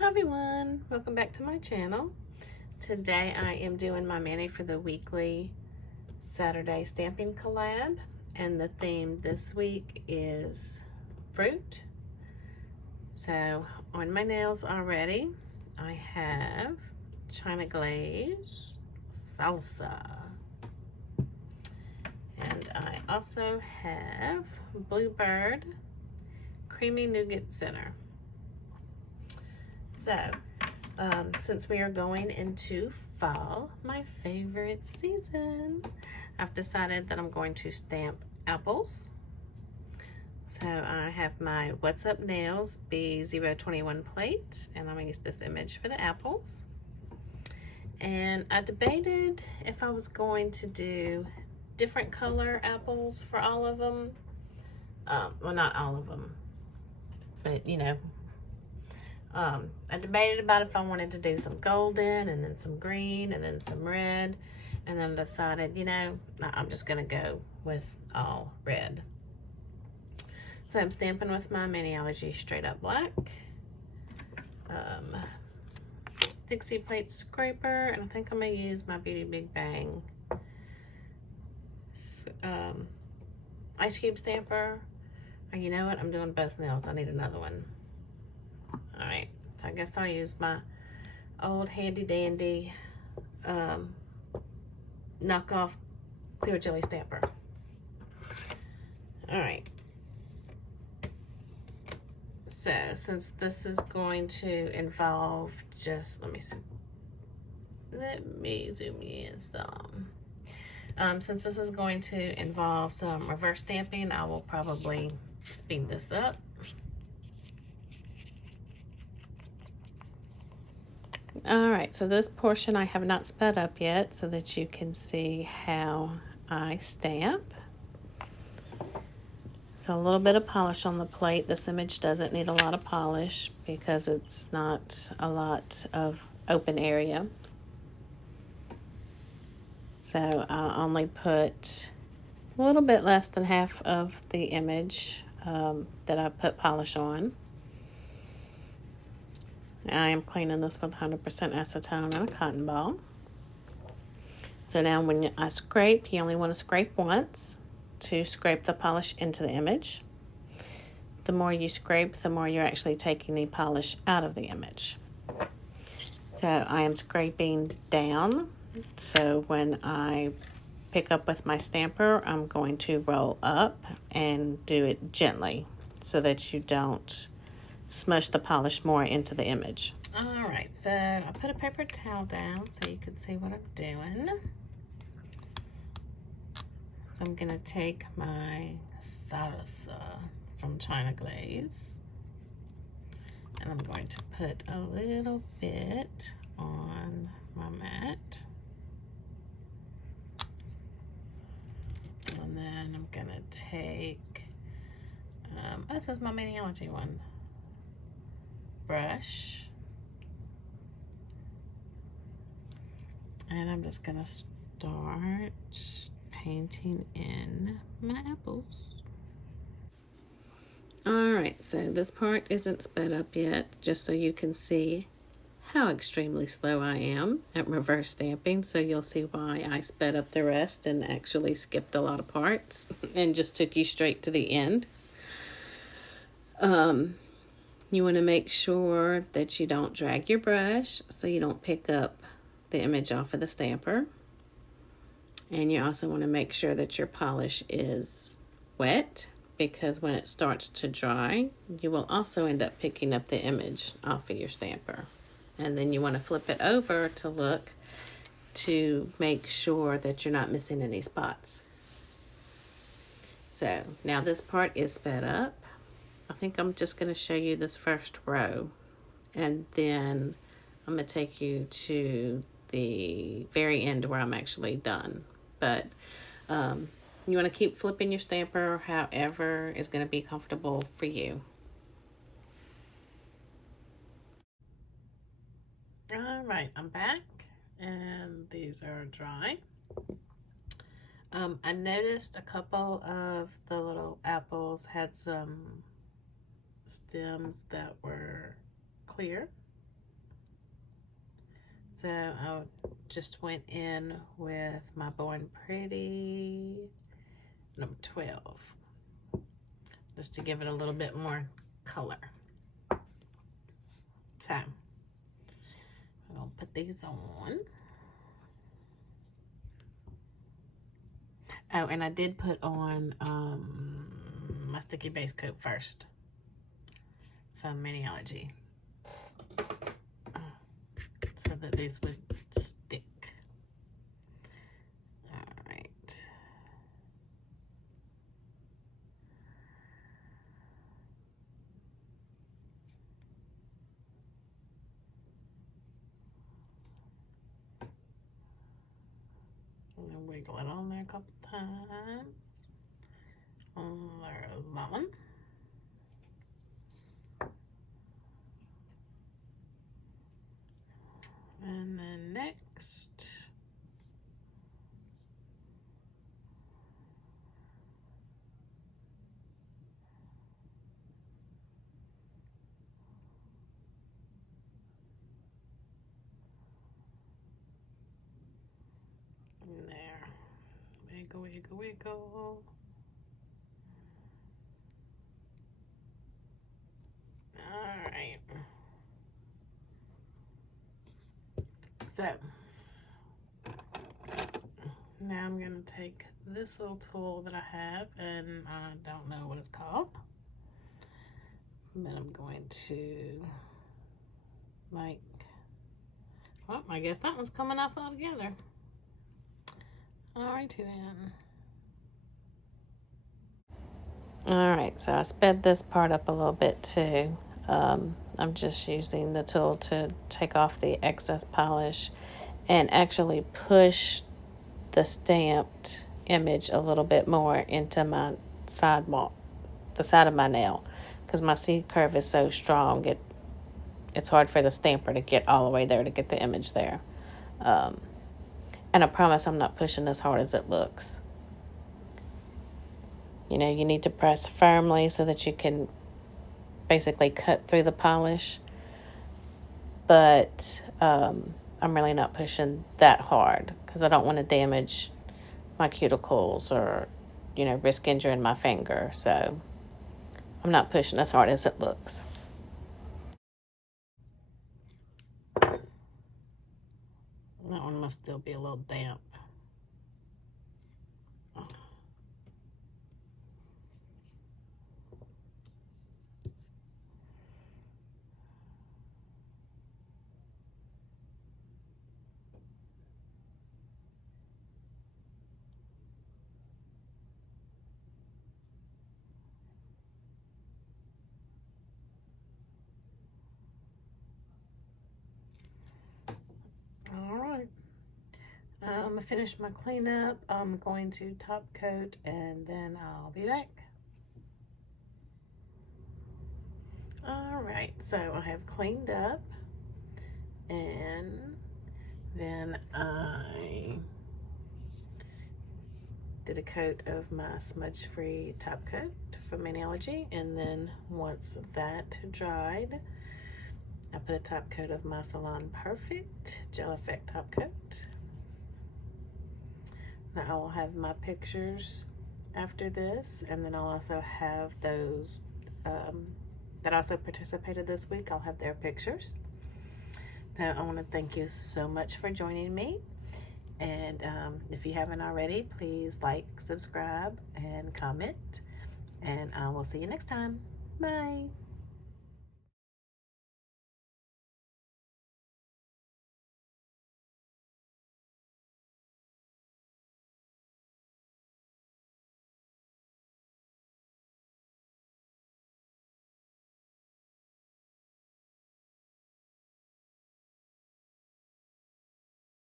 Hi everyone, welcome back to my channel. Today I am doing my mani for the weekly Saturday Stamping Collab, and the theme this week is fruit. So on my nails already, I have China Glaze, Salsa, and I also have Bluebird, Creamy Nougat Center. So since we are going into fall, my favorite season, I've decided that I'm going to stamp apples. So I have my What's Up Nails B021 plate, and I'm going to use this image for the apples. And I debated if I was going to do different color apples for all of them. Well, not all of them, but you know, I debated about if I wanted to do some golden and then some green and then some red, and then decided, you know, I'm just gonna go with all red. So I'm stamping with my Maniology Straight Up Black, Dixie plate scraper, and I think I'm gonna use my Beauty Big Bang ice cube stamper. And you know what, I'm doing both nails, I need another one. All right, so I guess I'll use my old handy dandy knockoff clear jelly stamper. All right. So since this is going to involve just, let me zoom in some. Since this is going to involve some reverse stamping, I will probably speed this up. All right, so this portion I have not sped up yet so that you can see how I stamp. So a little bit of polish on the plate. This image doesn't need a lot of polish because it's not a lot of open area. So I'll only put a little bit less than half of the image that I put polish on. I am cleaning this with 100% acetone and a cotton ball. So now when I scrape, you only want to scrape once to scrape the polish into the image. The more you scrape, the more you're actually taking the polish out of the image. So I am scraping down. So when I pick up with my stamper, I'm going to roll up and do it gently so that you don't smush the polish more into the image. All right, so I put a paper towel down so you can see what I'm doing. So I'm gonna take my Salsa from China Glaze, and I'm going to put a little bit on my mat. And then I'm gonna take, this is my Maniology one, brush. And I'm just gonna start painting in my apples. All right, so this part isn't sped up yet, just so you can see how extremely slow I am at reverse stamping. So you'll see why I sped up the rest and actually skipped a lot of parts and just took you straight to the end. You want to make sure that you don't drag your brush so you don't pick up the image off of the stamper. And you also want to make sure that your polish is wet, because when it starts to dry, you will also end up picking up the image off of your stamper. And then you want to flip it over to look to make sure that you're not missing any spots. So now this part is sped up. I think I'm just going to show you this first row, and then I'm going to take you to the very end where I'm actually done. But you want to keep flipping your stamper however is going to be comfortable for you. All right, I'm back, and these are dry. I noticed a couple of the little apples had some stems that were clear. So I just went in with my Born Pretty number 12, just to give it a little bit more color. So I'll put these on. Oh, and I did put on my sticky base coat first from Maniology, so that these would stick. All right. And then wiggle it on there a couple times. There's that one. And then next, there, wiggle, wiggle, wiggle. All right. So now I'm going to take this little tool that I have, and I don't know what it's called, but I'm going to, like, well, I guess that one's coming off altogether. Alrighty then. Alright, so I sped this part up a little bit too. I'm just using the tool to take off the excess polish and actually push the stamped image a little bit more into my sidewall, the side of my nail, because my C curve is so strong, it's hard for the stamper to get all the way there to get the image there. And I promise I'm not pushing as hard as it looks. You know, you need to press firmly so that you can basically cut through the polish. But I'm really not pushing that hard because I don't want to damage my cuticles or, you know, risk injuring my finger. So I'm not pushing as hard as it looks. That one must still be a little damp. All right. I'm gonna finish my cleanup. I'm going to top coat and then I'll be back. All right, so I have cleaned up and then I did a coat of my smudge free top coat from Maniology, and then once that dried, I put a top coat of my Salon Perfect Gel Effect top coat. Now I will have my pictures after this, and then I'll also have those that also participated this week. I'll have their pictures. Now I want to thank you so much for joining me, and if you haven't already, please like, subscribe, and comment, and I will see you next time. Bye.